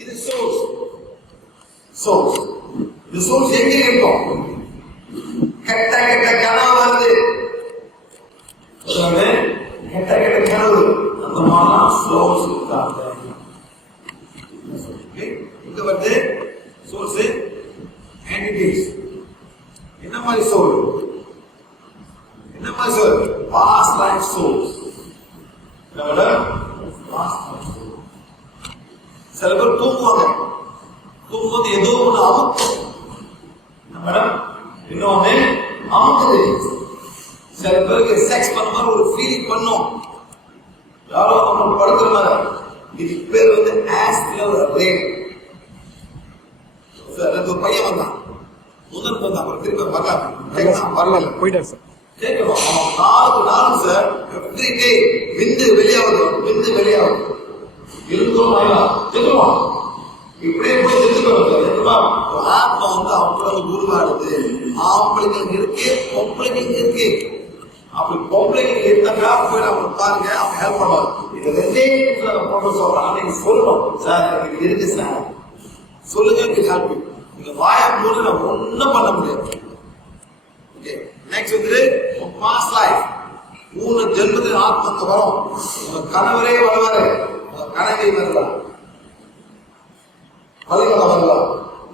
இது source. Source இந்த source எங்க இருக்கும்? கெட்ட கெட்ட கனவு வருது, கெட்ட கெட்ட கனவு, அந்த மாதிரிலாம் சோர்ஸ் இருக்காங்க. இங்க வந்து சோர்ஸ் என்டிட்டிஸ். என்ன மாதிரி சோல்? என்ன மாதிரி சோல்? Past life source. சில பேர் தூங்குவாங்க, தூங்கும்போது ஏதோ ஒண்ணு அமுக்கும் மேடம், இன்னொன்னு அமுக்குது. சில பேருக்கு செக்ஸ் பண்ண மாதிரி ஒரு ஃபீலிங் பண்ணும், யாரோ அவங்க படுக்கிற மாதிரி. இதுக்கு பேர் வந்து ஆஸ்ட்ரல் ரேப். ஒரு பையன் வந்தான், முதல் வந்தான், அப்புறம் திருப்பி வரல போயிட்டாரு சார். கேட்கணும், அவன் 4 நாள் சார் எவ்ரி டே விந்து வெளியாகுது, விந்து வெளியாகுது, எழுதுவான் இப்படியே போய் தெரிஞ்சுக்கணும். ஆத்மா வந்து அவங்களோட உருவாடுது. ஆம்பளைங்களுக்கு இருக்கு, பொம்பளைங்களுக்கு இருக்கு. அப்படி பொம்பளைங்களுக்கு இருந்தாக்கா போய் அவங்க பாருங்க, அவங்க ஹெல்ப் பண்ணுவாங்க. இது 2 போட்டு சொல்றாங்க, நீங்க சொல்லணும் சார் எனக்கு இருக்கு சார் சொல்லுங்க, ஹெல்ப். நீங்க வாய போது நம்ம ஒன்னும் பண்ண முடியாது. ஓகே, நெக்ஸ்ட் வந்து பாஸ்ட் லைஃப். 3 ஜென்மத்தில் ஆத்மாக்கு வரும். உங்க கணவரே வருவாரு, உங்க கனவை வரலாம், பள்ளிகளை வரலாம்,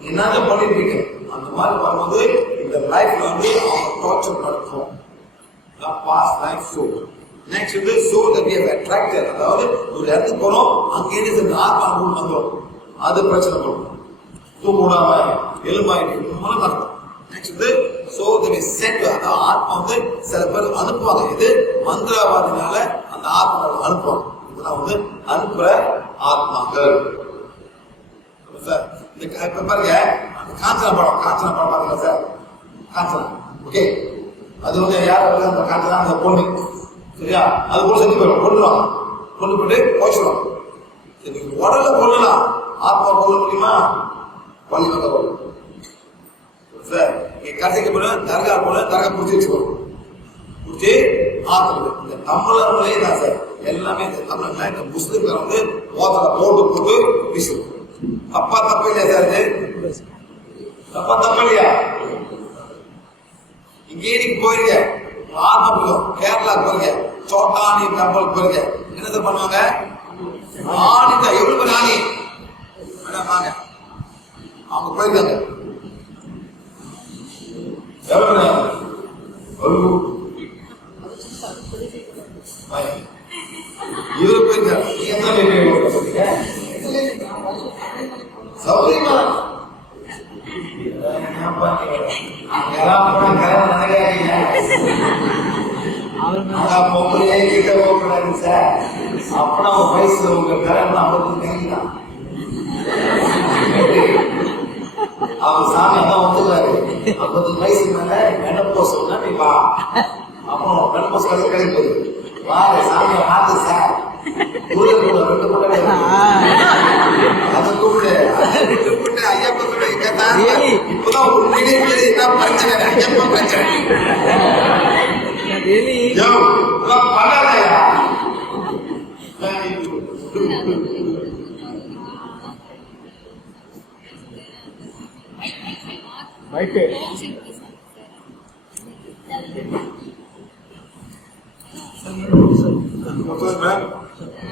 என்ன பண்ணிருப்பீங்க. அந்த மாதிரி வரும்போது இந்த லைஃப்ல வந்து அவங்க டார்ச்சர் நடக்கும். Past life soul. நெக்ஸ்ட் வந்து soul that we have attracted. அதாவது ஒரு இடத்துக்கு போறோம், அங்க இருந்து ஆத்மா வந்துடும், அது பிரச்சனை பண்ணும், தூங்க விடாம எலும்பாயிட்டு நடக்கும். நெக்ஸ்ட் வந்து சோல் தட் வி செட். அதாவது ஆத்மா வந்து சில பேர் அனுப்புவாங்க, இது மந்திரவாதினால அந்த ஆத்மா அனுப்புவாங்க. இதெல்லாம் வந்து அனுப்புற ஆத்மாக்கள். சார் இப்ப பாருங்க, காஞ்சனா படம் பாத்தீங்களா சார்? காஞ்சனா, ஓகே, அது வந்து யார் அந்த காஞ்சனா, அந்த பொண்ணு, சரியா? அது கூட செஞ்சு போயிடும், கொண்டுருவாங்க, கொண்டு போயிட்டு போயிடுவாங்க. சரி, உடல்ல கொள்ளலாம், ஆத்மா கொள்ள முடியுமா? பள்ளி வந்த போதும் சார், நீங்க கடைசிக்கு போன தர்கா போன தர்கா பிடிச்சி வச்சுக்கோங்க, பிடிச்சி ஆத்மா. இந்த தமிழர்களே தான் சார், எல்லாமே இந்த தமிழ்ல இந்த முஸ்லிம்கள் வந்து போட்டு போட்டு வீசுவோம். தப்பா தப்பு இல்லையா சார்? இது தப்பா தப்பு இல்லையா? இங்கே நீங்க போயிருங்க, ஆத்மபுரம் கேரளாக்கு போயிருங்க, சோட்டானி டெம்பிள் போயிருங்க, என்னது பண்ணுவாங்க? ஆணிட்ட எவ்வளவு பேர் ஆணி மேடம் வாங்க, அவங்க போயிருக்காங்க. எவ்வளவு இவரு போயிருக்காரு, நீங்க எத்தனை சௌரியமா பொம்பளையே கிட்ட போகக்கூடாது சார். அப்பனா வயசு உங்க கல்யாணம் 50 தான். அவர் சாமி தான் வந்துருவாரு. 50 வயசுக்கு மேல மெனப்போஸ் சொன்னா நீ வா, அப்புறம் மெனப்போஸ் கிடைக்க போகுது, வாங்க சாமியை மாத்து சார். ரெண்டு கூட்ட அதை கூப்பிட்டு ஐயப்ப இப்பதான் உண்மையிலே என்ன பிரச்சனை, ஐயப்ப பிரச்சனை பண்ணாதயா.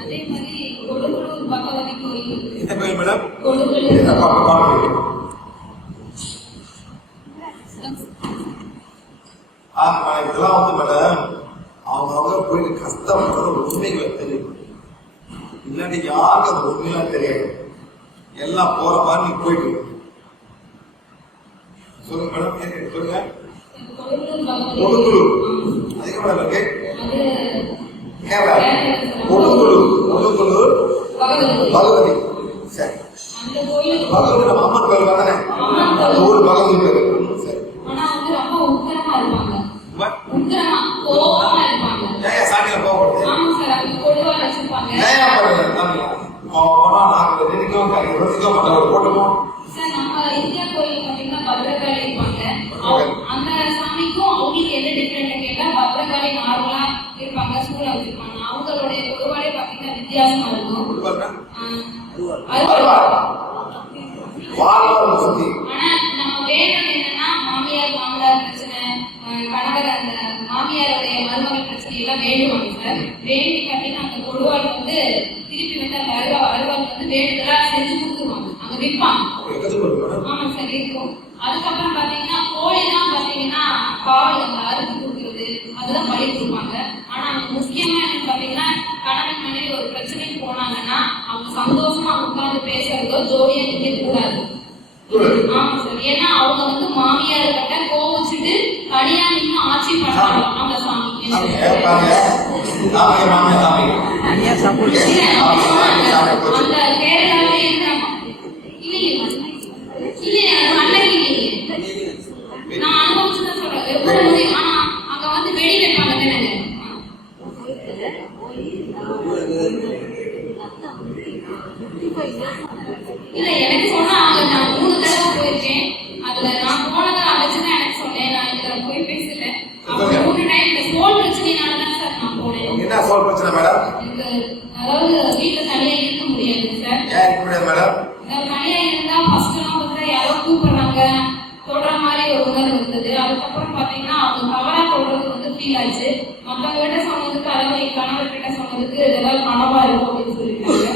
அதே மாதிரி கொடுங்கலூர் பகவதி கோயில். என்ன கோயில் மேடம்? இதெல்லாம் வந்து மேடம் அவங்க போயிட்டு கஷ்டப்படுற உண்மைகளை தெரியும், இல்லாட்டி யாருக்கு அந்த உண்மையெல்லாம் தெரியாது. எல்லாம் போற மாதிரி நீ போயிட்டு சொல்லுங்க மேடம், சொல்லுங்க. கொடுங்கலூர் அதிக மேடம் இருக்கு, கொடுங்கலூர் பகவதி. சரி, பகவதி நம்ம அம்மன் கோயில் தானே, ஊர் பகவதி பேரு. சரி, சாமியில போகக்கூடாது, போட்டுப்போம். அந்த சாமிக்கும் அவங்களுக்கு என்ன டிஃபரெண்ட் கேட்டா, பத்ரகாளி நார்மலா இருப்பாங்க, சூழ வச்சிருப்பாங்க. அவங்களுடைய ஒருவாடே பாத்தீங்கன்னா வித்தியாசமா இருக்கும். வருவார் வாழ்வார் சுத்தி. ஆனா நம்ம வேணும் என்னன்னா மாமியார் மாமனார் பிரச்சனை, கணவர் அந்த மாமியாருடைய மருமகள் பிரச்சனை எல்லாம் வேண்டுவாங்க சார். வேண்டி பாத்தீங்கன்னா அந்த கொடுவாள் வந்து திருப்பி வந்து அந்த அருவாள் வந்து வேண்டுதலா செஞ்சு கொடுத்துருவாங்க, அங்க விற்பாங்க. ஆமா சார் இருக்கும். அதுக்கப்புறம் பாத்தீங்கன்னா கோழிதான் பாத்தீங்கன்னா கால் அந்த அறுத்து கொடுக்குறது அதுதான் பலி கொடுப்பாங்க. ஆனா அவங்க முக்கியமா என்னன்னு பாத்தீங்கன்னா கணவன் மனைவி ஒரு பிரச்சனைக்கு போனாங்கன்னா அவங்க சந்தோஷமா உட்கார்ந்து பேசுறதோ ஜோடியா நிக்க கூடாது. ஆமா சார். ஏன்னா அவங்க வந்து மாமியார் கிட்ட கோவிச்சுட்டு தனியா நின்று ஆட்சி பண்றாங்க அந்த சாமி. அந்த கேரளாவே இருக்கிறாங்க. இல்லையா அன்னைக்கு நான் அனுபவிச்சுதான் சொல்றேன். ஆனா அங்க வந்து வெடி வைப்பாங்க தானே. இல்ல எனக்கு சொன்னா நான் 3 தடவை போயிருக்கேன். அதுல நான் போனதை வச்சுதான் எனக்கு சொன்னேன். நான் இதுல போய் பேசல. அப்ப 3 டைம் இந்த சோல் பிரச்சனைனாலதான் சார் நான் போனேன். என்ன சோல் பிரச்சனை மேடம்? அதாவது வீட்டுல தனியா இருக்க முடியாது சார். ஏன் இருக்க முடியாது மேடம்? தனியா இருந்தா ஃபர்ஸ்ட் எல்லாம் வந்து யாரோ கூப்பிடுறாங்க தொடர மாதிரி ஒரு உணர்வு இருந்தது. அதுக்கப்புறம் பாத்தீங்கன்னா அவங்க தவறா சொல்றது வந்து ஃபீல் ஆச்சு. மத்தவங்க கிட்ட சொன்னதுக்கு அதாவது என் கணவர் கிட்ட சொன்னதுக்கு இதெல்லாம் கனவா இருக்கும் அப்படின்னு சொல்லிட்டாங்க.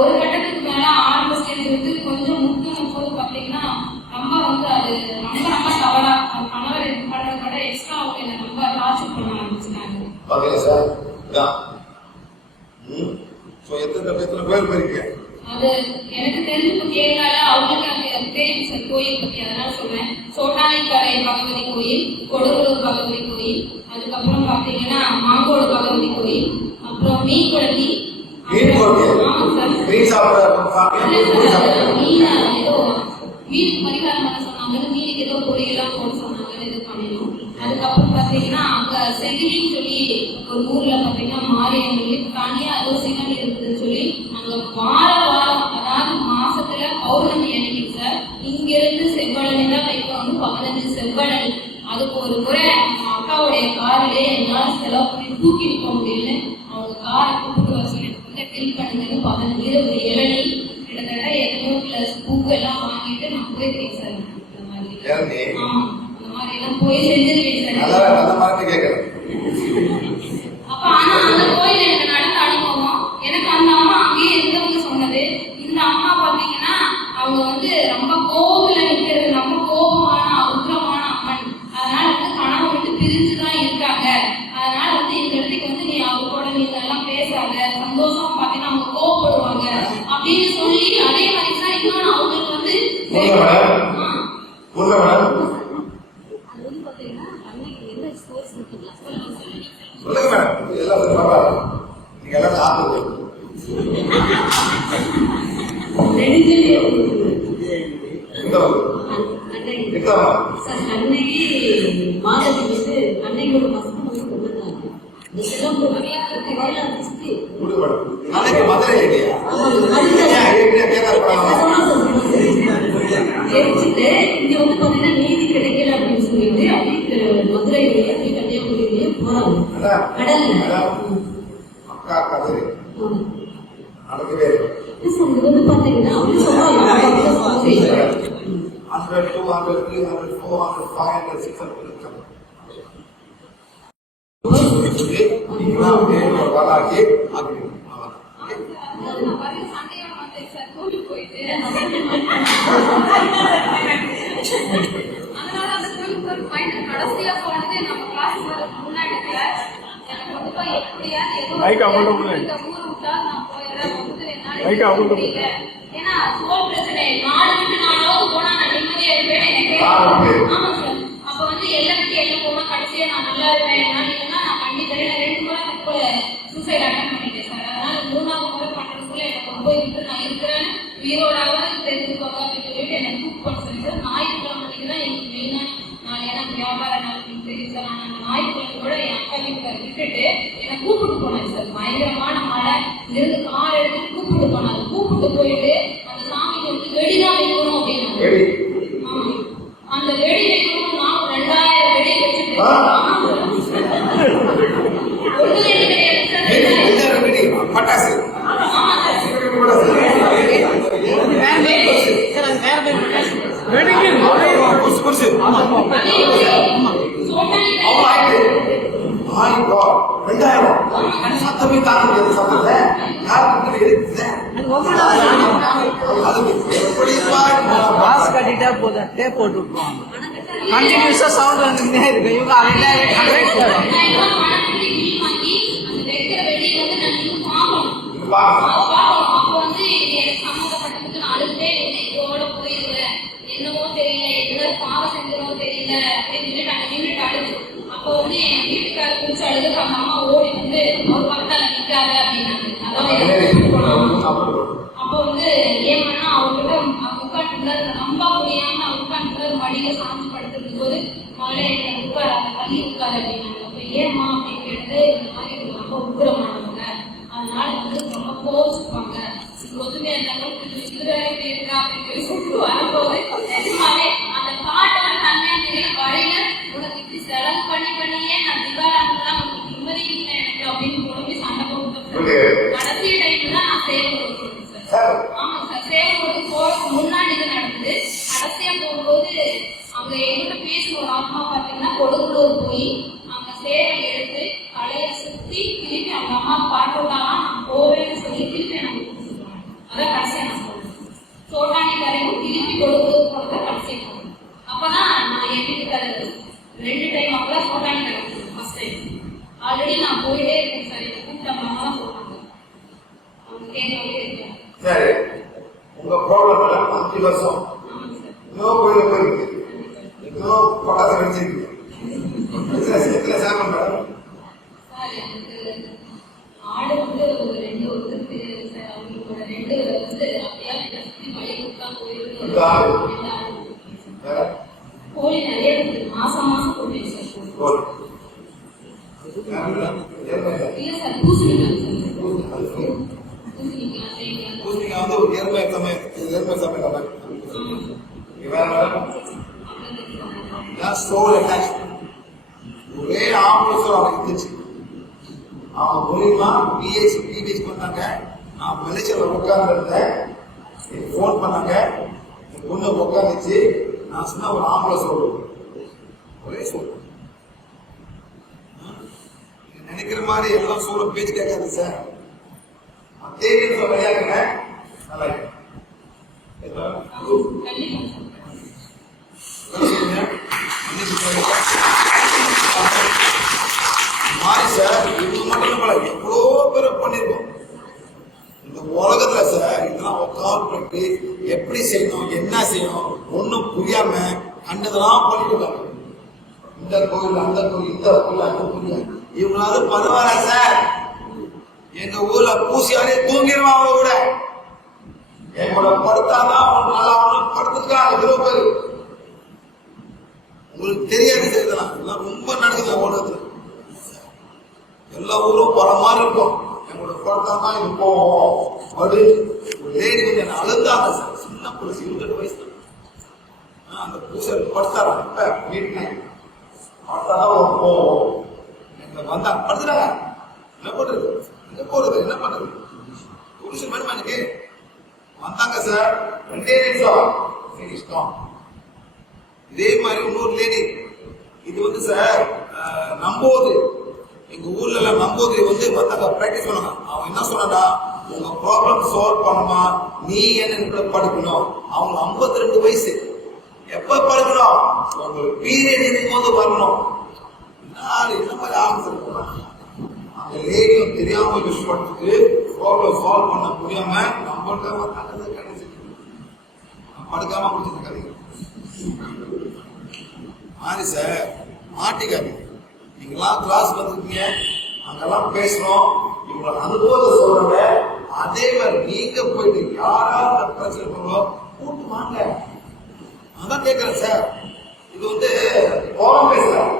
ஒரு கட்டத்துக்கு மேல ஆரம்ப ஸ்டேஜ் இருந்து கொஞ்சம் முக்கியம் போது பாத்தீங்கன்னா ரொம்ப வந்து அது ரொம்ப தவறா கணவர் இது பண்றத விட எக்ஸ்ட்ரா அவங்க என்ன ரொம்ப டார்ச்சர் பண்ண ஆரம்பிச்சுட்டாங்க. Okay sir. எத்தனை பேர் போயிருக்கீங்க? அது எனக்கு தெரிஞ்சு கேரளால அவங்களுக்கு அங்க தெரியும் சார் கோயில் பத்தி, அதனால சொல்றேன். சோட்டானைக்கரை பகவதி கோயில், கொடுங்கலூர் பகவதி கோயில், அதுக்கப்புறம் பாத்தீங்கன்னா மாங்கோடு பகவதி கோயில், அப்புறம் மீன்குளத்தி. மீன் பரிகாரம் பண்ண சொன்னாங்க, மீனுக்கு ஏதோ பொரியெல்லாம் போட சொன்னாங்க, இது பண்ணிடும். அதுக்கப்புறம் பாத்தீங்கன்னா அங்க செகிலின்னு சொல்லி ஒரு ஊர்ல பாத்தீங்கன்னா மாரியம்மன் தனியா ஏதோ சிவன் இருக்குதுன்னு சொல்லி அங்க வாரம் அதாவது மாசத்துல பௌர்ணமி அன்னைக்கு சார் இங்க இருந்து செவ்வழனி தான் வைப்பாங்க. 15 செவ்வழனி. அதுக்கு ஒரு முறை அக்காவுடைய காரிலே என்னால செலவு பண்ணி தூக்கிட்டு போக முடியல. அவங்க காரை கூப்பிட்டு வர சொல்லி ஃபில் பண்ணுங்கன்னு 15 இளநீ கிட்டத்தட்ட 200+ பூக்கு எல்லாம் வாங்கிட்டு நான் போயிருக்கேன் சார். இந்த மாதிரி ஆமா இந்த மாதிரி எல்லாம் போய் செஞ்சிருக்கேன் சார். அப்ப ஆனா அந்த கோயில் எனக்கு நடந்த அனுபவம். எனக்கு அந்த அம்மா அங்கேயே இருந்தவங்க சொன்னது, இந்த அம்மா பாத்தீங்கன்னா அவங்க வந்து ரொம்ப கோபத்துல நிக்கிறது, ரொம்ப கோபமான உக்ரமான அம்மன். அதனால வந்து கணவன் விட்டு பிரிஞ்சுதான் இருக்காங்க. அதனால வந்து இந்த இடத்துக்கு வந்து நீ அவங்க கூட நீ இதெல்லாம் பேசாத, சந்தோஷமா பாத்தீங்கன்னா அவங்க கோபப்படுவாங்க அப்படின்னு சொல்லி அதே மாதிரி தான் இன்னொன்னு அவங்களுக்கு வந்து சொல்லுங்க மேடம். எல்லாம் பரவாயில்ல, நீங்க எல்லாம் சாப்பிடுங்க. நீதி கிடைக்கல அப்படின்னு சொல்லிட்டு மதுரை கன்னியாகுமரி போறாங்க. அக்கா கதிரை நடக்கவே 100, 200, 300, 400, 500, 600 வராகி சண்டையோட வந்தேன் சார் கோவில் போயிட்டு. அதனால அந்த கோயிலுக்கு போயிட்டு கடைசியா போனது நம்ம கிளாஸ் முன்னாடி எனக்கு கொண்டு போய் எப்படியாவது இந்த ஊர் விட்டா நான் போயிடுறேன். என்னால முடியல. ஏன்னா சோல் பிரச்சனை 4 விட்டு 4 போனா நான் நிம்மதியா இருப்பேன் எனக்கு. ஆமா சார். அப்ப வந்து எல்லாம் விட்டு எல்லாம் போனா கடைசியா நான் நல்லா இருப்பேன். இல்லைன்னா நான் கண்டிப்பா 2 முறை சூசைட் அட்டன் பண்ணிட்டேன் சார். அதனால 3வது முறை பண்றதுக்குள்ள எனக்கு கொண்டு போய் விட்டு நான் இருக்கிறேன் உயிரோடாவது தெரிஞ்சுக்கோங்க அப்படின்னு சொல்லிட்டு எனக்கு கூப் பண்ண சொல்லி சார். ஞாயிற்றுக்கிழமை தான் எனக்கு மெயினா நான் ஏன்னா வியாபார நாள் தெரியும் சார். நான் அந்த ஞாயிற்றுக்கிழமை கூட என் அக்கா வீட்டுல விட்டுட்டு என்னை கூப்பிட்டு போனேன் சார். பயங்கரமான மழை இருந்து கார் எடுத்து கூப்பிட்டு போனாரு. கூப்பிட்டு போயிட்டு அந்த சாமிக்கு வந்து வெடிதான் வைக்கணும் அப்படின்னு. அந்த வெடி வைக்கணும் நான் 2000 வெடி வச்சுட்டு பட்டாசு. ஆமா சார். ரெண்டாயிரம் சத்தமே தாங்க முடியாது சத்தத்தை யாருக்கு எடுக்குது அதுக்கு எப்படிப்பா பாஸ் கட்டிட்டா போதும் டேப் போட்டு விட்டுருவாங்க கண்டினியூஸா சவுண்ட் வந்துட்டே இருக்கு இவங்க என்னவோ தெரியல என்ன பாவம் செஞ்சனோ தெரியல அப்படின்னு நாங்க நின்றுட்டு அழுது அப்போ வந்து என் வீட்டுக்கார குடிச்சு அழுதுக்கு அந்த அம்மா ஓடி வந்து அவர் பக்கத்தால நிக்காத அப்படின்னாங்க. அப்போ வந்து ஏன் பண்ணா அவர்கிட்ட உட்காந்துருந்தாரு நம்ப முடியாம உட்காந்துருந்தாரு மடியில சாமி படுத்திருக்கும் போது மகளே எனக்கு உட்கார தள்ளி உட்காரு அப்படின்னாங்க. அப்ப ஏமா அப்படின்னு கேட்டது இந்த மாதிரி ரொம்ப உக்கிரமானவங்க அதனால வந்து ரொம்ப கோவிச்சுப்பாங்க ஒத்துமையா இருந்தாலும் இதுவரைக்கும் இருக்கா அப்படின்னு சொல்லிட்டு வரும்போது நிஜமாவே அந்த காட்டோட தன்மையா தெரியல வரையில உனக்கு இப்படி செலவு பண்ணியே நான் திவாராங்கதான் உனக்கு நிம்மதி இல்லை எனக்கு அப்படின்னு புலம்பி சண்டை போட்டு கடைசி டைம்ல தான் நான் சேவை கொடுத்துருக்கேன் சார். ஆமா சார் சேவை கொடுத்து போறதுக்கு முன்னாடி இது நடந்தது. கடைசியா போகும்போது அங்க எங்கிட்ட பேசின ஒரு ஆத்மா பாத்தீங்கன்னா கொடுங்கலூர் போய் அங்க சேவை எடுத்து தலைய சுத்தி திருப்பி அவங்க அம்மா பாட்டுட்டாலாம் நான் போவேன்னு சொல்லி திருப்பி எனக்கு அதான் கடைசியா நான் போனேன். சோட்டாணி கரையும் திருப்பி கொடுக்குறது போனதை கடைசியா போனேன். அப்பதான் நான் என் வீட்டுக்காரர் 2 டைம் அப்பதான் சோட்டாணி கரை ஃபர்ஸ்ட் டைம் ஆல்ரெடி நான் போயிட்டே இருக்கேன் சார். இதை கூப்பிட்டம்மா தான் போனாங்க அவங்க கேட்கவே இருக்கேன். சரி உங்க ப்ராப்ளம் 5 வருஷம் இன்னும் கோயிலுக்கு போயிருக்கு இன்னும் பட்டாசு வெடிச்சிருக்கு எத்தனை சாமன் மேடம் சார் எனக்கு ஆடு வந்து ஒரு 2 வருஷத்துக்கு தெரியாது சார். அவங்களுக்கு ஒரு 2 வந்து அப்படியே சுத்தி பழைய கொடுத்தா போயிருக்கு. கோழி நிறைய இருக்கு மாசம் போட்டேன் சார். இல்ல சார் பூசணிக்காய் பூசணிக்காய் வந்து ஒரு எருமை சமையல் சோல் அட்டாச்மெண்ட் ஒரே ஆம்புலன்ஸ் அவனுக்கு இருந்துச்சு. அவன் மூலியமா பிஹெச் பண்ணாங்க. நான் மலேசியாவில் உட்கார்ந்து இருந்தேன். எனக்கு ஃபோன் பண்ணாங்க. என் பொண்ணு உட்காந்துச்சு. நான் சொன்ன ஒரு ஆம்புலன்ஸ் ஒரே சோல் நினைக்கிற மாதிரி எல்லாம் சோழ பேச்சு கேட்காது சார். அதே நிமிஷம் விளையாடுங்க நல்லா மாறி சார் இது மட்டும் போல எவ்வளோ பேர் பண்ணிருக்கோம் இந்த உலகத்துல சார். இதெல்லாம் உட்கார்ந்து எப்படி செய்யணும் என்ன செய்யணும் ஒன்னும் புரியாம கண்டதெல்லாம் பண்ணிட்டு இருக்காங்க. இந்த கோயில் அந்த கோயில் இந்த கோயில் அந்த கோயில் இவங்களாவது பரவாயில்ல சார். எங்க ஊர்ல பூசியாரே தூங்கிடுவான் அவங்க கூட எங்களோட படுத்தாதான் அவங்க நல்லா படுத்துருக்காங்க. எவ்வளவு பேரு உங்களுக்கு தெரியாது சார். இதெல்லாம் ரொம்ப நடக்குது உலகத்துல. எல்லா ஊரும் பல மாதிரி இருக்கும். எங்களோட படுத்தாதான் இருக்கும் அப்படி லேடி கொஞ்சம் அழுந்தாங்க சார். சின்ன புதுசு 28 வயசு தான். அந்த பூசை படுத்தாரா இப்ப வீட்டுக்கு படுத்தாதான் போவோம். வந்தாங்க படுத்துட்டாங்க. என்ன பண்றது எங்க போறது என்ன பண்றது புருஷன் வேணுமா எனக்கு வந்தாங்க சார். 2 நிமிஷம் இதே மாதிரி இன்னொரு லேடி இது வந்து சார் நம்போது எங்க ஊர்ல எல்லாம் நம்போதிரி வந்து வந்தாங்க பிராக்டிஸ் பண்ணுவாங்க. அவன் என்ன சொன்னா உங்க ப்ராப்ளம் சால்வ் பண்ணுமா நீ என்ன படுக்கணும். அவங்க 52 வயசு எப்ப படுக்கணும் உங்களுக்கு பீரியட் இருக்கும் போது வரணும். என்ன மாதிரி ஆரம்பிச்சிருக்கோம் அந்த லேடியும் தெரியாம விஷயப்பட்டு ப்ராப்ளம் சால்வ் பண்ண முடியாம நம்மள்கிட்ட வந்தாங்க கிடைச்சி படுக்காம கொடுத்துருக்க கதை மாறி சார். மாட்டிக்காது நீங்களாம் கிளாஸ் வந்துருக்கீங்க அங்கெல்லாம் பேசணும். இவங்க அனுபவத்தை சொல்றாங்க. அதே மாதிரி நீங்க போயிட்டு யாராவது பிரச்சனை பண்ணுவோம் கூட்டு வாங்க. அதான் கேட்கிறேன் சார். இது வந்து கோபம் பேசுறேன்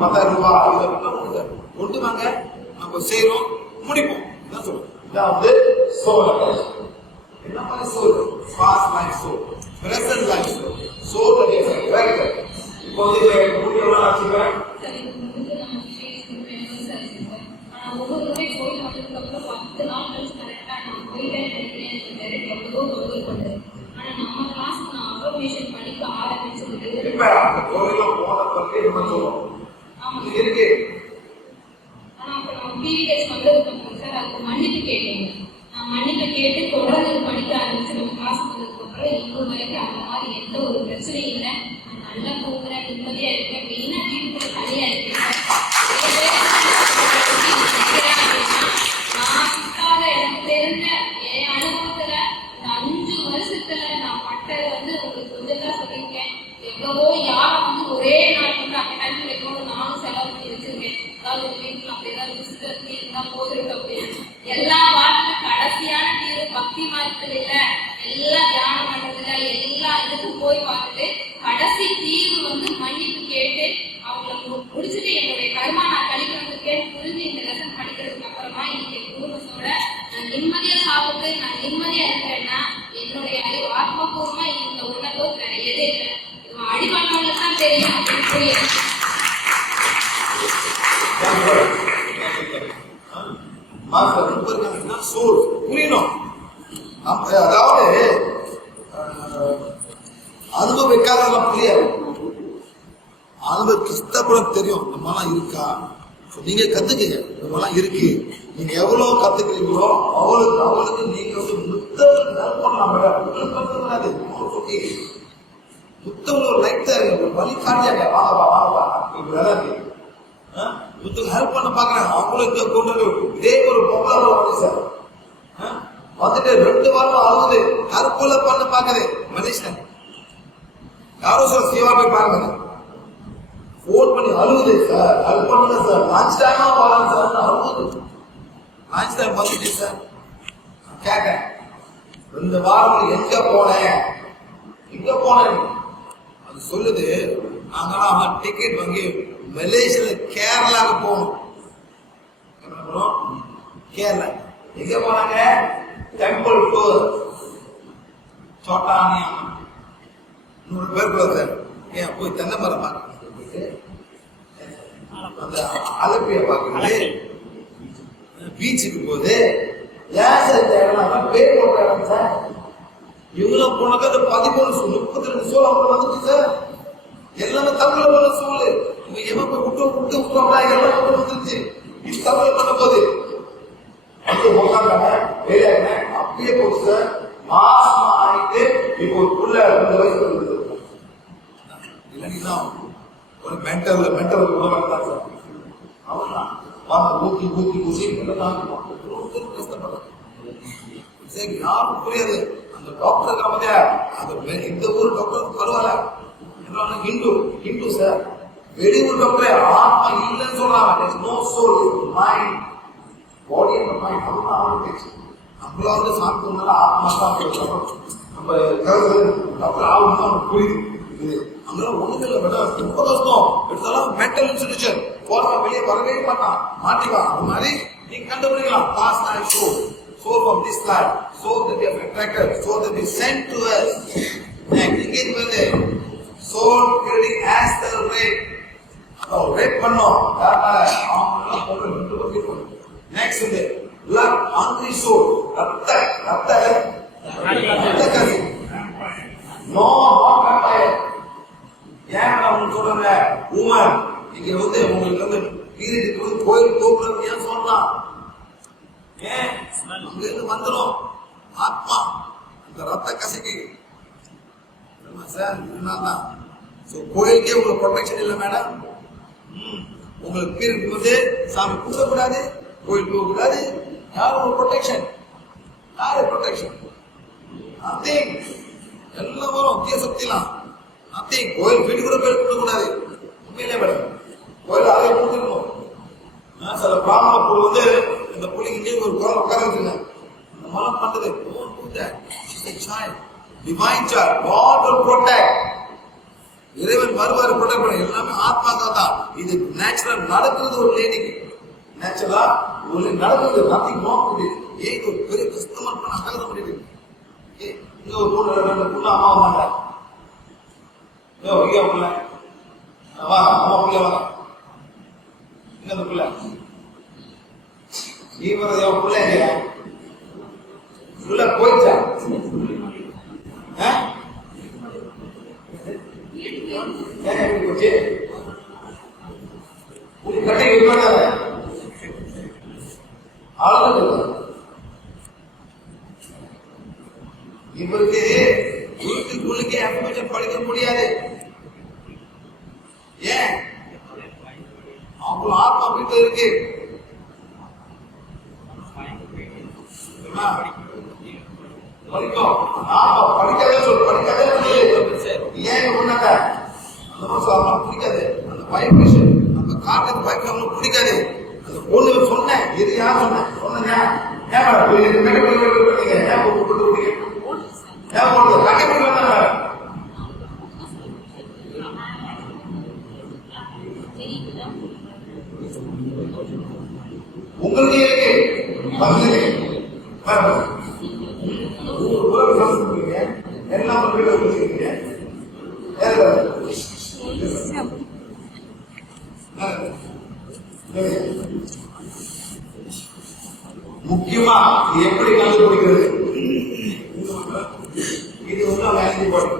10,000 ரூபாய் கொண்டு வாங்க நம்ம செய்யறோம் முடிப்போம். இதான் சொல்றோம். இதான் வந்து சோல் என்ன மாதிரி soul fast life soul present life soul very good. இப்போ வந்து முடியலாம் வச்சுக்கிறேன். ஒவ்வொரு முறை போயிட்டு வந்ததுக்கு அப்புறம் 10 நாள் கழிச்சு கரெக்டா நான் போயிட்டேன் நினைக்கிறேன். எவ்வளவோ தொழில் பண்ணுது. ஆனா நம்ம கிளாஸ் நான் அப்ரோமேஷன் படிக்க ஆரம்பிச்சது இப்ப அந்த கோயில போன பிறகு என்ன சொல்லுவோம் இருக்கு. ஆனா அப்ப நம்ம தெரியும் அப்படின்னு புரியுது. மாஸ்டர் ரொம்ப இருக்காங்கன்னா சோல் புரியணும். அதாவது அனுபவிக்காதெல்லாம் புரியாது. கிறிஸ்தபுரம் தெரியும் நம்மலாம் இருக்கா. நீங்க கத்துக்கீங்க நம்மலாம் இருக்கு. நீங்க எவ்வளவு கத்துக்கிறீங்களோ அவளுக்கு நீங்க வந்து முத்தம் பண்ணலாம். முத்தம் ஒரு லைட்டா இருக்கு, வழி காட்டியாங்க வாங்கப்பா முத்துக்கு ஹெல்ப் பண்ண பாக்குறாங்க. அவங்களுக்கு கொண்டு இதே ஒரு பொங்கல் சார் வந்துட்டு 2 வாரம் அழுகுது, கருப்புல பண்ண பாக்குது மனுஷன். யாரும் சார் சேவா போய் பாருங்க, போன் பண்ணி அழுகுது சார், ஹெல்ப் பண்ணுங்க சார், லஞ்ச் டைமா வரலாம் சார் அழுகுது. லஞ்ச் டைம் வந்துச்சு சார், கேட்டேன் 2 வாரம் எங்க போனேன் அது சொல்லுது. நாங்களாம் டிக்கெட் வாங்கி மலேசியால கேரளாவுக்கு போகணும். கேரளா எங்க போனாங்க? டெம்பிள் டூர் சோட்டானியா 100 பேர் கூட சார். ஏன் போய் தென்னை மரம் பார்க்க, அந்த அலப்பிய பார்க்கறது, பீச்சுக்கு போகுது. ஏன் சார் இந்த இடம் பேர் போட்ட இடம் சார்? இவ்வளவு போனாக்க அது 13 32 சோழ வந்துச்சு சார். எல்லாமே தமிழ்ல பண்ண சூழல். இவங்க எவன் போய் விட்டு எல்லாம் வந்துருச்சு. இது தமிழ் பண்ண போது அப்படியே போச்சு சார். மாசம் ஆயிட்டு இப்போ ஒரு புள்ள 2 வயசு வருது. இல்லைன்னா ஒரு மென்டல் உணவாக சார். அவன்தான் ஊத்தி கஷ்டப்படுறான். யாரும் புரியாது. அந்த டாக்டர் இந்த ஊர் டாக்டர் பரவாயில்ல, ஹிந்து சார். வெளியூர் டாக்டர் ஆத்மா இல்லைன்னு சொல்றாங்க. No soul, mind, body and mind. நம்மள வந்து சாப்பிட்டோம்னால ஆத்மா தான் நம்ம டாக்டர் ஆகும்னு அவனுக்கு புரியுது. அங்கெல்லாம் ஒண்ணுமே இல்லை மேடம், ரொம்ப கஷ்டம். எடுத்தாலும் மென்டல் இன்ஸ்டிடியூஷன் போறா, வெளியே வரவே மாட்டிவா. அது மாதிரி நீங்க கண்டுபிடிக்கலாம். Past life soul from this life, soul that we have attracted, soul that we sent to us. Next, வந்து soul creating astral rape. Rape பண்ணோம். நெக்ஸ்ட் வந்து blood hungry soul, ரத்த கசி. No vampire. ஏன் நான் சொல்றேன், உமன் இங்க வந்து உங்களுக்கு வந்து பீரியட் வந்து கோயில் கோபுரம் ஏன் சொல்லலாம்? ஏன் அங்கிருந்து வந்துடும் ஆத்மா அந்த ரத்த கசைக்கு சார். இதனால்தான் கோயிலுக்கே உங்களுக்கு ப்ரொடெக்ஷன் இல்லை மேடம். உங்களுக்கு பீரியட் வந்து சாமி கூடக்கூடாது, கோயில் போகக்கூடாது. யாரும் ஒரு ப்ரொடெக்ஷன், யாரு ப்ரொடெக்ஷன்? நத்திங். எல்லாம் வரும் தீய சக்திலாம். நத்திங். கோயில் வீட்டு கூட பேர் கூடக்கூடாது. உண்மையிலே மேடம் கோயில் அதை கொடுத்துருக்கணும். சில பிராமண பொருள் வந்து இந்த புள்ளிக்கு ஒரு குரல் உட்கார வச்சுங்க. இந்த மலம் பண்றது divine chart, god will protect. இறைவன் வருவாரு, ப்ரொடெக்ட் பண்ண. எல்லாமே ஆத்மாக்கா தான். இது நேச்சுரல் நடக்கிறது. ஒரு லேடிக்கு நேச்சுரலா ஒரு நடக்கிறது. நத்திங் நோக்குது. ஏன் இது ஒரு பெரிய கஸ்டமர் பண்ண அகத முடியுது. இங்க ஒரு பொண்ணு 2 பொண்ணு அம்மா வந்தாங்க. இங்க புள்ள வா, அம்மா புள்ள வாங்க. இந்த புள்ள இவரது புள்ள இல்லையா? புள்ள போயிடுச்சா? போச்சு கட்டை இவருக்கு வீட்டுக்குள்ளுக்கே அப்ளிகேஷன் படிக்க முடியாது. ஏன்? அவங்க ஆத்மா வீட்டு இருக்கு. படிக்கும் படிக்காதே சொல், படிக்காதே ஏன் பண்ணாங்க? அந்த பிடிக்காது. அந்த வைப்ரேஷன் நம்ம காட்டுறது பயக்கம் பிடிக்காது. அந்த பொண்ணு சொன்னேன், இது யார் சொன்னீங்க? உங்களுக்கு இருக்கு எல்லாம் இது வந்து அவங்க எனர்ஜி பாடி.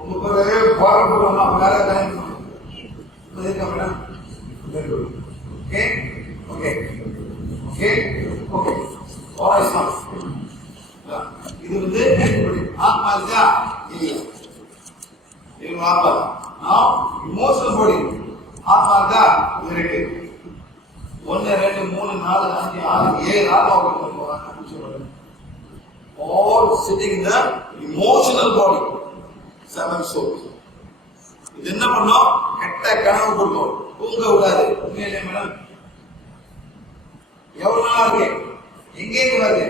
உங்க பேரு போறோம் வேற madam. Okay okay okay okay இது வந்து ஆத்மா இருக்கா இல்ல இது ஆத்மா. இமோஷனல் பாடி ஆத்மா இருக்கா இருக்கு. 1 2 3 4 5 6 7 ஆத்மா all sitting in the emotional body. 7 souls. இது என்ன பண்ணோம்? கெட்ட கனவு கொடுக்கும், தூங்க விடாது. உண்மையிலே மேடம் எவ்வளவு நாளா இருக்கு? எங்கே கூடாது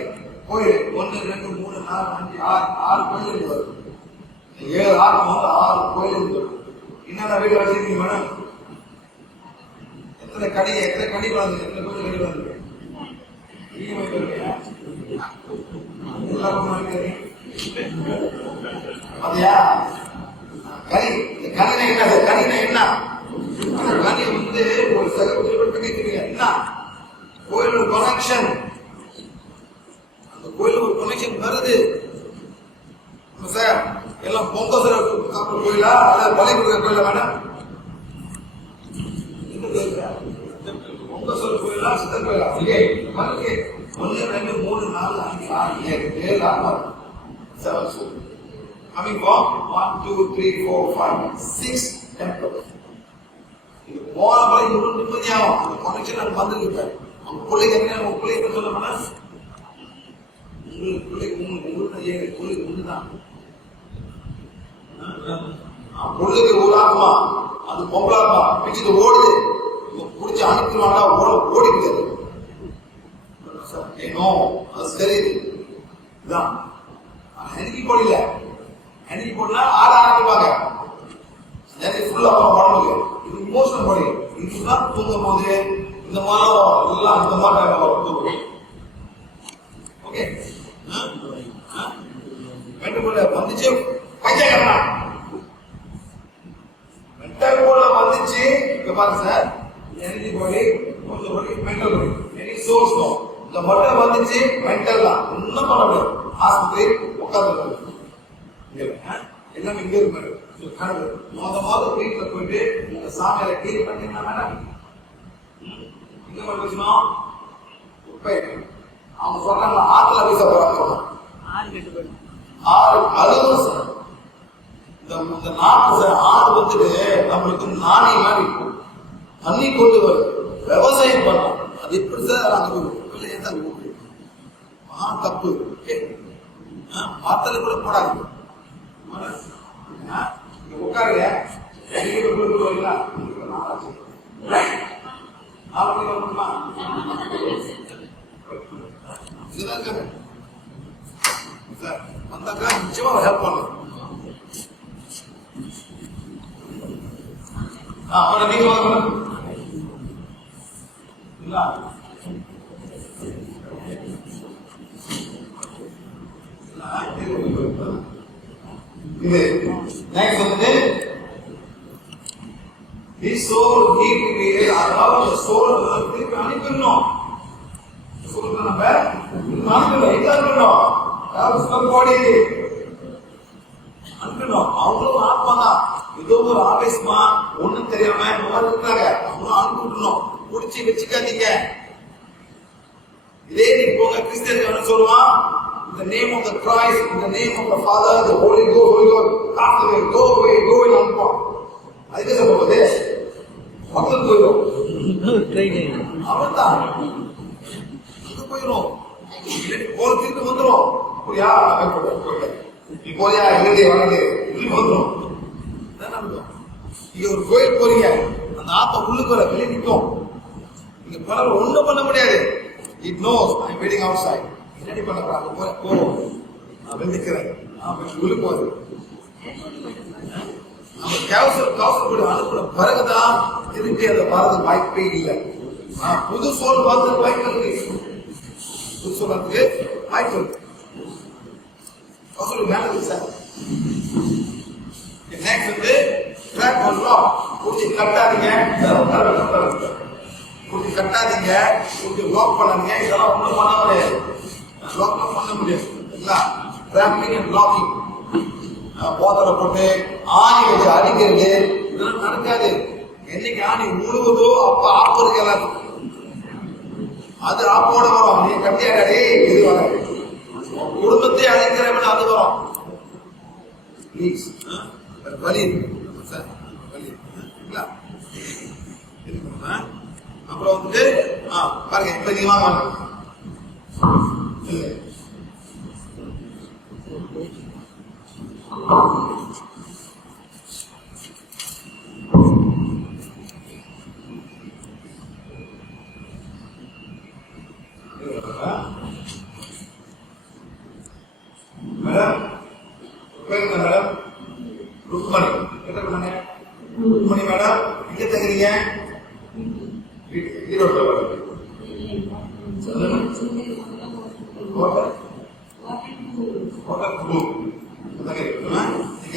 கோயில் 1 2 3 4 5 6 கோயில் இருக்கு. 7 ஆத்மா 6 கோயில் இருக்கு. என்னென்ன வீடு வச்சிருக்கீங்க மேடம்? எத்தனை கடி வந்து எத்தனை கோயில் கடி வந்து அப்படியா? கனி கனினா என்ன? கனினா என்ன? கனி வந்து ஒரு செலவு என்ன? கோயிலோட கனெக்ஷன். அந்த கோயில ஒரு கனெக்ஷன் வருது சார். எல்லாம் பொங்க சாப்பிட்ற கோயிலா அல்ல பலி கொடுக்குற கோயிலா மேடம்? பொங்க சொல்ற கோயிலா சித்தர் கோயிலா? 1 2 3 4 5 6 7 ஆத்மா 7 souls. Coming from 1 2 3 4 5 6 temples. இது போன பல இவ்வளவு நிம்மதியாகும். அந்த கனெக்ஷன் எனக்கு வந்திருக்கு. அவங்க பிள்ளைங்க என்ன உங்க பிள்ளைங்க சொல்ல போனா உங்களுக்கு பிள்ளைங்க உங்களுக்கு பிள்ளைங்க ஒண்ணுதான். பொருளுக்கு ஒரு ஆத்மா அது பொம்பளாத்மா பிடிச்சிட்டு ஓடுது. பிடிச்சி அனுப்பிடுவாண்டா ஓடிக்கிறது. ஏனோ அது தெரியுது. இதுதான் எனர்ஜி போடல. எனர்ஜி போடனா ஆட ஆரம்பிப்பாங்க. எனர்ஜி ஃபுல்லா உடம்புக்கு. இது இமோஷனல் பாடி. இதுதான் தூங்கும் போது இந்த மாதிரி எல்லாம் இந்த மாதிரி தூங்கும். ஓகே மென்டல் வந்துச்சு பைத்தியக்காரனா மென்டல் போல வந்துச்சு. இங்க பாருங்க சார், எனர்ஜி பாடி கொஞ்சம் body mental body any source no. இந்த மட்டும் வந்துச்சு மென்டல் தான். ஒன்னும் பண்ண முடியாது. ஆஸ்பத்திரி உட்கார்ந்து எல்லாமே இங்க இருக்கு. கனவு மொத வீட்டுல போயிட்டு உங்க சாமியார கிளீன் பண்ணீங்கன்னா மேடம் இங்க பண்ணணும். அவங்க சொல்றாங்க ஆத்துல வீச போறாங்க. 6 அழுகும் சார். இந்த நாட்டு சார் 6 வந்துட்டு நம்மளுக்கு நாணி மாதிரி தண்ணி கொண்டு வரும். விவசாயம் பண்ணலாம். அது எப்படி சார் அங்க தப்பு வார்த்தை கூட போடாது. உட்காருங்க வந்தாக்கா நிச்சயமா ஹெல்ப் பண்ணலாம். நீங்க இது நெக்ஸ்ட் வந்து this soul need to be அதாவது soul திருப்பி அனுப்பிடணும். soul நம்ம அனுப்பிடணும். எங்க அனுப்பிடணும்? அதாவது பாடி அனுப்பிடணும். அவங்களும் ஆத்மா தான். ஏதோ ஒரு ஆவேசமா ஒண்ணும் தெரியாம இருக்காங்க. அவங்களும் அனுப்பி விடணும். குடிச்சு வச்சுக்காதீங்க. இதே நீங்க போங்க கிறிஸ்டியன் என்ன சொல்லுவான்? In the name of the Christ, in the name of the Father, the Holy Ghost, after they go away அனுப்புவான். அதுக்கு சொல்லும்போது மக்கள் போயிடும். அவன்தான் அங்க போயிடும். போற திருப்பி வந்துடும். போயா நீ போயா இல்லையே வராது திருப்பி வந்துடும். நீங்க ஒரு கோயில் போறீங்க, அந்த ஆத்மா உள்ளுக்கு வர வெளியே நிற்கும். நீங்க பரவாயில்ல ஒண்ணும் பண்ண முடியாது. It knows I am waiting outside. என்னடி பண்ண போறாங்க? போவோம் நான் வெந்திக்கிறேன். உள்ளுக்கு போகுது. நம்ம கவுசல் அனுப்புற பிறகுதான் திருப்பி அந்த வரது வாய்ப்பே இல்லை. புது சோல் வந்து வாய்ப்பு இருக்கு. புது சோல் வந்து வாய்ப்பு இருக்கு. கவுசல் மேல இருக்கு சார். நெக்ஸ்ட் வந்து ட்ராக் பண்ணலாம். குடிச்சு கட்டாதீங்க. குடிச்சு கட்டாதீங்க. பண்ணாதீங்க, கொஞ்சம் லாக் பண்ணாதீங்க. இதெல்லாம் ஒன்றும் பண்ண முடியாது, லாக்லாம் பண்ண முடியாது. டிராப்பிங் அண்ட் லாக்கிங், போதலை போட்டு ஆணி வச்சு அடிக்கிறது இதெல்லாம் நடக்காது. என்னைக்கு ஆணி முழுவதோ அப்ப ஆப்பு இருக்கலாம், அது ஆப்போட வரும். நீ கட்டியாடே இது வர குடும்பத்தை அழைக்கிறவன் அது வரும். ப்ளீஸ் வலி சார், வலி இருக்குங்களா? அப்புறம் வந்துட்டு பாருங்க, இப்ப நீங்க வாங்க. மேடம் மேடம் ருக்மணி, என்ன பண்ணாங்க? ருக்மணி மேடம் எங்க தங்குறீங்க? ஈரோட்ல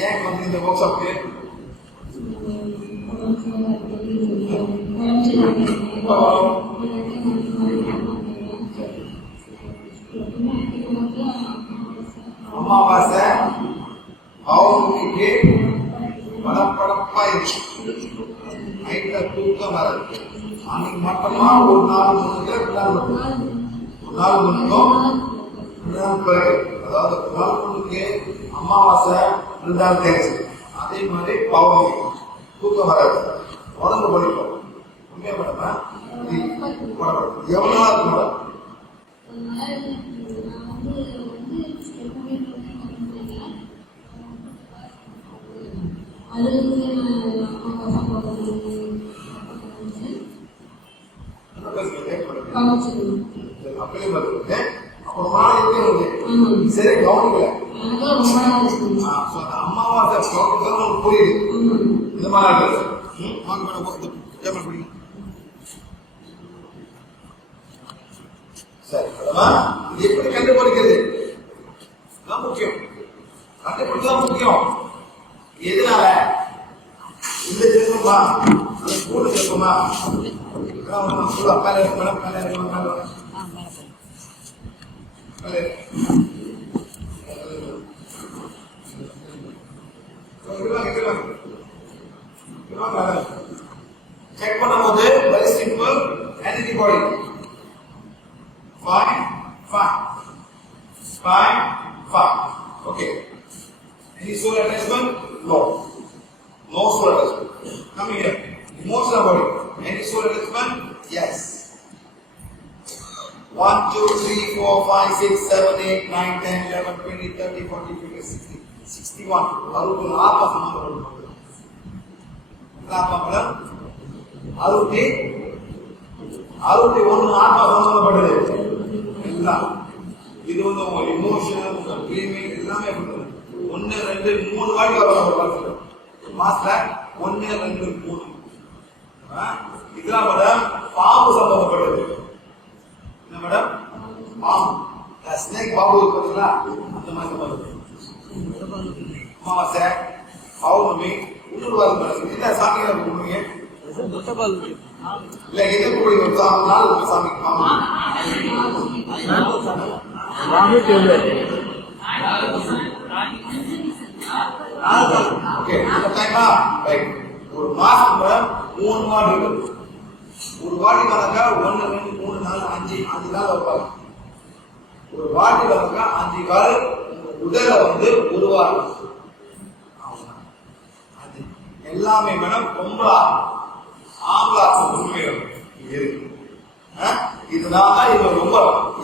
ஏன் வந்து இந்த ஒர்க் ஷாப்க்கு அமாவாசை பௌர்ணமிக்கு படப்படப்பா இருக்கு, நைட்ல தூக்கம் வராது. அன்னைக்கு மட்டுமா ஒரு நாள் முன்னுக்கு ஒரு நாள் முன்னுக்கும் பிறகு, அதாவது ஒரு நாள் முன்னுக்கு அமாவாசை 2 தேய்ச்சி, அதே மாதிரி பௌர்ணமி தூக்கம் வராது, உடம்பு படிப்போம். உண்மையா மேடம்? எவ்வளவு நாள் இருக்கு மேடம்? சரி கவனிக்கல, அமாவாசை புரியுது. இந்த மாதிரி சரி, எப்படி கண்டுபிடிக்கிறது முக்கியம், கண்டுபிடிச்சதான் முக்கியம். எதனால இந்த ஜென்மமா அந்த கூட ஜென்மமா செக் பண்ணும்போது very simple, energy body fine. Okay. Any soul attachment? No soul attachment. Come here. Emotional body. Any soul attachment? Yes. 1, 2, 3, 4, 5, 6, 7, 8, 9, 10, 11, 20, 30, 40, 50, 60, 61. அறுபது நாற்பது சம்பந்தப்படும். அறுபத்தி ஒன்று நாற்பது சம்பந்தப்பட்டது எல்லாம். இது வந்து உங்க இமோஷன், உங்க ட்ரீமிங் எல்லாமே 1, 2, 3 வாட்டி வரும் மாசத்துல 1, 2, 3. இதெல்லாம் மேடம் பாம்பு சம்பந்தப்பட்டது. என்ன மேடம்? பாம்பு, ஸ்னேக் பாம்பு பார்த்தீங்களா, அந்த மாதிரி சம்பந்தப்பட்டது. அமாவாசை பௌர்ணமி உள்ளூர்வாதம் மேடம். என்ன சாமிகளை கொடுங்க? இல்ல எது கொடுங்க? நாலு சாமி பாம்பு. ஒரு மாசம் 3 வாட்டி இருக்கு. ஒரு வாட்டி வந்தாக்கா 1, 2, 3, 4, 5 நாள் வைப்பாங்க. ஒரு வாட்டி வந்தாக்கா 5 கால் உடல வந்து உருவாகும். எல்லாமே மேடம் ரொம்ப ஆம்பளாக்கும் உண்மை இருக்கு. இதனால இவங்க ரொம்ப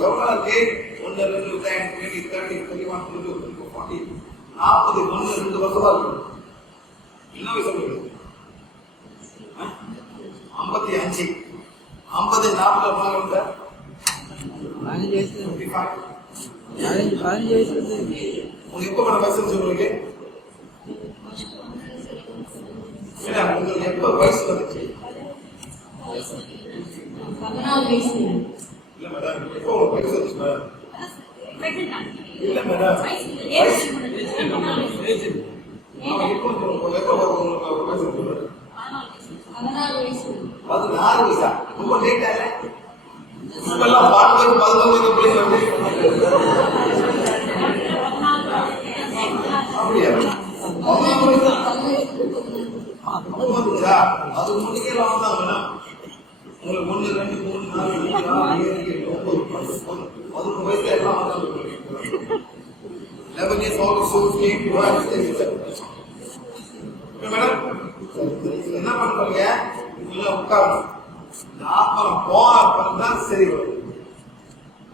எவ்வளவு இருக்கு? 1, 2, 10, 20, 30, 31, 32, 34, 40, 1, 2 வருஷமா இருக்கு. என்ன வயசு சொல்லுங்க? 55, 50, 40 உங்களுக்கு எப்ப பண்ண வயசு உங்களுக்கு? உங்களுக்கு எப்ப வயசு வந்துச்சு? 14 வயசு. இல்ல மேடம், எப்போ உங்களுக்கு வயசு வந்துச்சு மேடம்? இல்ல மேடம், ரொம்ப லேட் ஆகல. இப்பெல்லாம் பாட்டு 11 பிள்ளைங்க வந்து அப்படியா? அது முடிக்கே வந்தாங்க. உங்களுக்கு 1, 2, 3, 4, 5, 6, 7, 8, 9, 11 வயசுல எல்லாம் வந்தாங்க. 11 years old, so came to her and said, madam என்ன பண்றீங்க? உட்காரணும். அப்புறம் போன அப்புறம் தான் சரி வரும்.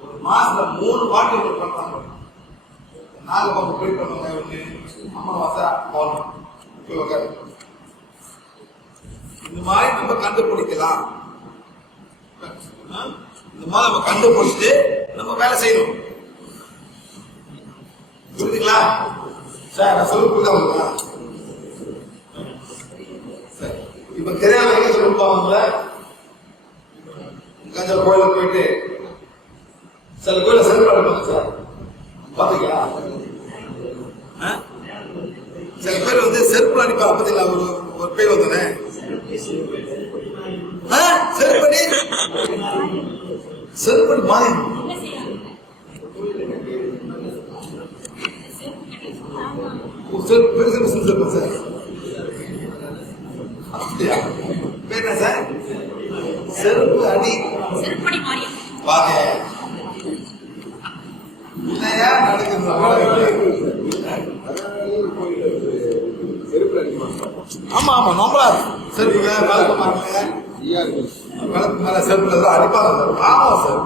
ஒரு மாசத்துல 3 வாட்டி பண்றாங்க. நாகபாம்பு போய் பண்ணுவாங்க. ஒண்ணு அமாவாசை போகணும். இந்த மாதிரி நம்ம கண்டுபிடிக்கலாம். இந்த மாதிரி நம்ம கண்டுபிடிச்சிட்டு நம்ம வேலை செய்யணும். புரியுதுங்களா சார்? நான் சொல்ல புரியுதா? சரி, இப்ப தெரியாத சொல்லுவாங்கல்ல, கஞ்சா கோயிலுக்கு போயிட்டு சில கோயில செல்ஃப் அடிப்பாங்க சார், பாத்தீங்களா? சில பேர் வந்து செருப்பு அடிப்பாங்க. பாத்தீங்களா? ஒரு பேர் வந்தனே செருப்படி செருப்படி மாறி பெருசு செருப்பு சார். அப்படியா? பேர் என்ன சார்? செருப்பு அடி பாருங்க. என்னையா நடக்குது? ஆமா ஆமா நம்மளா செருப்பு வழக்கு மேல செருப்புல தான் அடிப்பாங்க சார். ஆமா சார்.